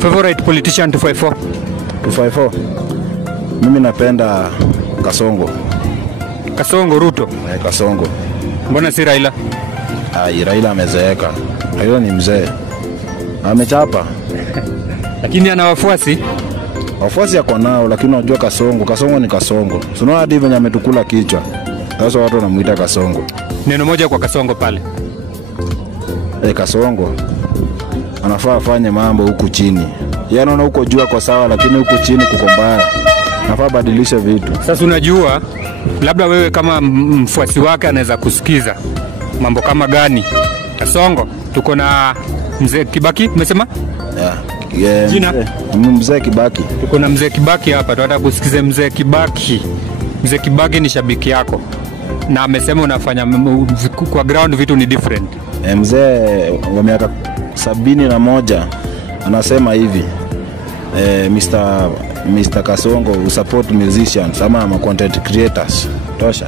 Favorite politician 254? 254. Mimi napenda Kasongo. Kasongo Ruto. Kasongo. Mbona si Raila? Raila amezeeka. Raila ni mzee. Amechapa. Lakini ana wafuasi. Wafuasi yako nao, lakini unajua Kasongo ni Kasongo. Unaona hadi venye ametukula kichwa. Sasa watu wanamuita Kasongo. Neno moja kwa Kasongo pale. Kasongo anafaa afanye mambo huku chini. Yeye anaona huko juu kwa sawa, lakini huku chini kuko mbaya. Anafaa badilisha vitu. Sasa unajua labda wewe kama mfuasi wake anaweza kusikiza mambo kama gani? Kasongo, tuko na mzee Kibaki, umesema? Jina? Mzee Kibaki. Tuko na mzee Kibaki hapa, tunataka kusikize mzee Kibaki. Mzee Kibaki ni shabiki yako. Na amesema unafanya kwa ground vitu ni different. Mzee wa miaka 71 anasema hivi. Mr. Kasongo support musicians ama content creators. Tosha.